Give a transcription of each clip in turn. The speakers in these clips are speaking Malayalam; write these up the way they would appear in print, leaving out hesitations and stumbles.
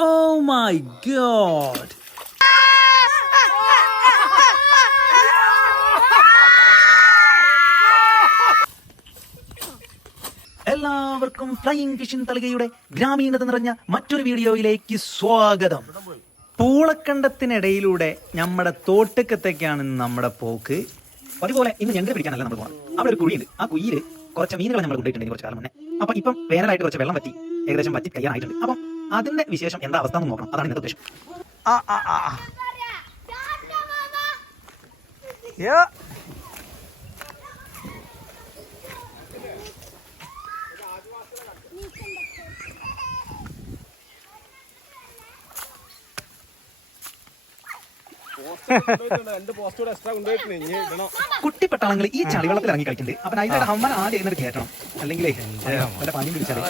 Oh my god! എല്ലാവർക്കും ഫ്ലൈയിങ് ഫിഷിൻ തളികയുടെ ഗ്രാമീണത നിറഞ്ഞ മറ്റൊരു വീഡിയോയിലേക്ക് സ്വാഗതം. പൂളക്കണ്ടത്തിനിടയിലൂടെ നമ്മുടെ തോട്ടക്കത്തേക്കാണ് നമ്മുടെ പോക്ക്. അതുപോലെ ഇന്ന് ഞണ്ട് പിടിക്കാനല്ല നമ്മൾ പോകണം. അവിടെ ഒരു കുഴിയുണ്ട്. ആ കുഴിയിൽ കുറച്ച് മീനുകൾ നമ്മൾ കൊണ്ടുപോയിട്ടുണ്ട് കുറച്ച് കാലം മുന്നേ. അപ്പൊ ഇപ്പം വേനലായിട്ട് കുറച്ച് വെള്ളം വറ്റി ഏകദേശം വറ്റി കഴിയാനായിട്ടുണ്ട്. അപ്പം അതിന്റെ വിശേഷം എന്താ അവസ്ഥ എന്ന് നോക്കണം. അതാണ് ഇന്നത്തെ ഉദ്ദേശം. കുട്ടിപ്പട്ടാളങ്ങൾ ഈ ചളിവെള്ളത്തിൽ ഇറങ്ങി കളിക്കുന്നുണ്ട്. അപ്പൊ അതിന്റെ അമ്മ ആദ്യം എന്നിട്ട് കയറ്റണം, അല്ലെങ്കിലേ വല്ല പനിയും പിടിച്ചാൽ.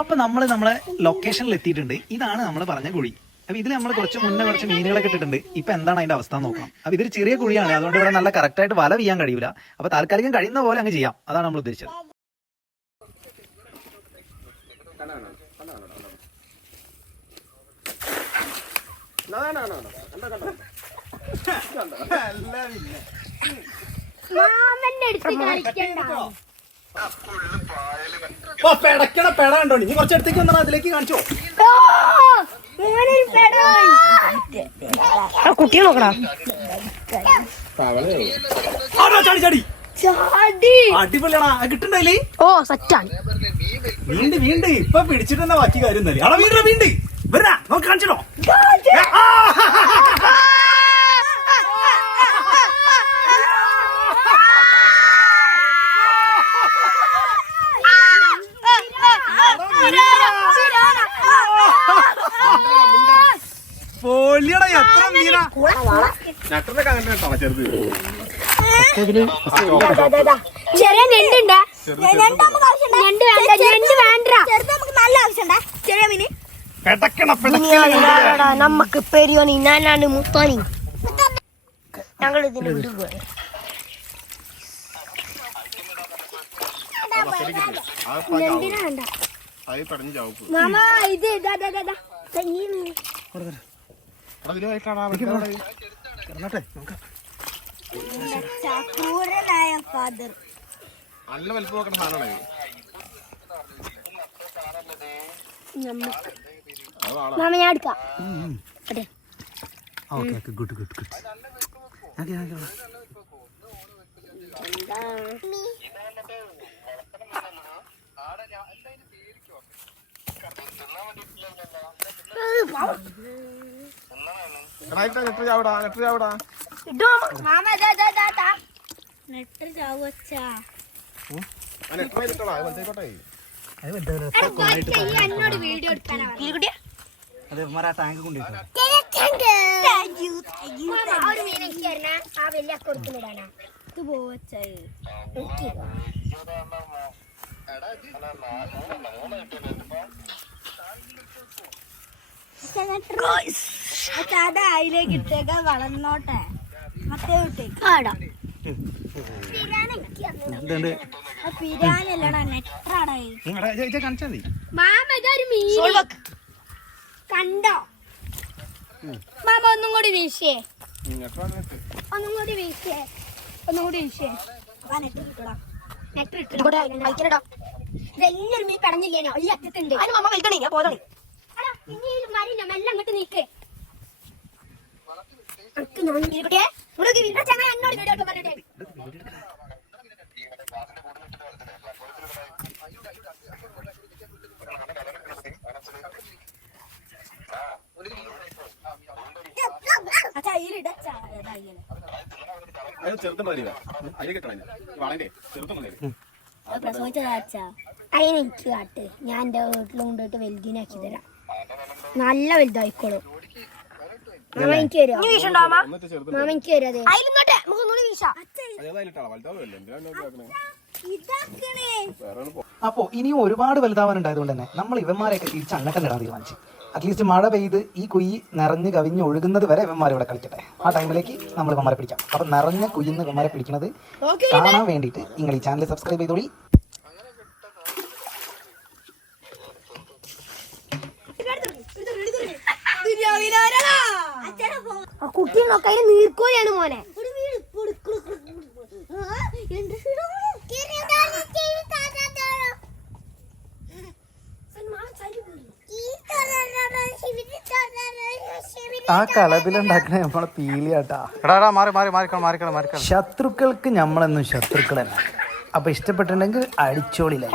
അപ്പൊ നമ്മളെ ലൊക്കേഷനിൽ എത്തിയിട്ടുണ്ട്. ഇതാണ് നമ്മൾ പറഞ്ഞ കുഴി. അപ്പൊ ഇതിൽ നമ്മൾ കുറച്ച് മുന്നേ കുറച്ച് മീനുകളൊക്കെ ഇട്ടിട്ടുണ്ട്. ഇപ്പൊ എന്താണ് അതിന്റെ അവസ്ഥ നോക്കണം. അപ്പൊ ഇതൊരു ചെറിയ കുഴിയാണ്, അതുകൊണ്ട് ഇവിടെ നല്ല കറക്റ്റ് ആയിട്ട് വല ചെയ്യാൻ കഴിയില്ല. അപ്പൊ താൽക്കാലികം കഴിയുന്ന പോലെ അങ്ങ് ചെയ്യാം. അതാണ് നമ്മൾ ഉദ്ദേശിച്ചത്. പെട കണ്ടോ? നീ കുറച്ചടുത്തേക്ക് വന്നാൽ അതിലേക്ക് കാണിച്ചോ. കുട്ടിയെ നോക്കടാ. അടിപൊളിയാടാ. കിട്ടുണ്ടായില്ലേ? ഓ സെറ്റാണ്. വീണ്ട് ഇപ്പൊ പിടിച്ചിട്ടെന്നാ ബാക്കി കാര്യം തന്നെ. അവിടെ വീണ്ട് വരാ, നമുക്ക് കാണിച്ചിട്ടോ. പൊളിയടാ, എത്ര മീനാ. ചെറിയ നെണ്ടുണ്ടാ. നല്ല ആവശ്യണ്ടാ ചെറിയ മീന്. നമുക്ക് പെരിയോണി ഞാനാണ് മുത്തോണി. ഞങ്ങൾ ഇതിന്റെ വീട് പോയി. മാമ ഇത് ഫാദർ നല്ല വലിപ്പം നോക്കണ സാധനമാണ്. മാമ ഞാൻ എടുക്കാം. അതിലേക്ക് ഇട്ടേക്ക വളർന്നോട്ടെ. മറ്റേ പിരാനല്ലടാ നെറ്റാടാ. മാമ ഇതൊരു മീൻ കണ്ടോ? മാമ ഒന്നും കൂടി വീശേ. വലിയൊരു മീൻ കടഞ്ഞില്ലേനോ ഈ അറ്റത്തുണ്ട്. മെല്ലെ അങ്ങോട്ട് നീക്കേ. അതിനെനിക്ക് കാട്ട്. ഞാൻ എന്റെ വീട്ടിൽ കൊണ്ടുപോയിട്ട് വലുതിനാക്കി തരാം. നല്ല വലുതായിക്കോളും. മാമ എനിക്ക് തരുമോ? മാമ എനിക്ക് തരും. അപ്പോ ഇനിയും ഒരുപാട് വലുതാവാനുണ്ടായതുകൊണ്ട് തന്നെ നമ്മൾ ഇവന്മാരെയൊക്കെ തിരിച്ച് അങ്ങോട്ടല്ല ഇടാൻ തീരുമാനിച്ചു. അറ്റ്ലീസ്റ്റ് മഴ പെയ്ത് ഈ കുഴി നിറഞ്ഞ് കവിഞ്ഞ് ഒഴുകുന്നത് വരെ ഇവന്മാർ ഇവിടെ കളിക്കട്ടെ. ആ ടൈമിലേക്ക് നമ്മൾ ഇവന്മാരെ പിടിക്കാം. അപ്പം നിറഞ്ഞ കുഴിന്ന് ഇവന്മാരെ പിടിക്കുന്നത് കാണാൻ വേണ്ടിയിട്ട് നിങ്ങൾ ഈ ചാനൽ സബ്സ്ക്രൈബ് ചെയ്തോളി. ആ കുട്ടികളൊക്കെ അതിന് നീർക്കോലിയാണ് മോനെ. ആ കളബിലുണ്ടാക്കണ നമ്മളെ പീലിയാട്ടാ. ശത്രുക്കൾക്ക് നമ്മളെന്നും ശത്രുക്കളല്ല. അപ്പൊ ഇഷ്ടപ്പെട്ടിട്ടുണ്ടെങ്കിൽ അടിച്ചോളില്ലേ.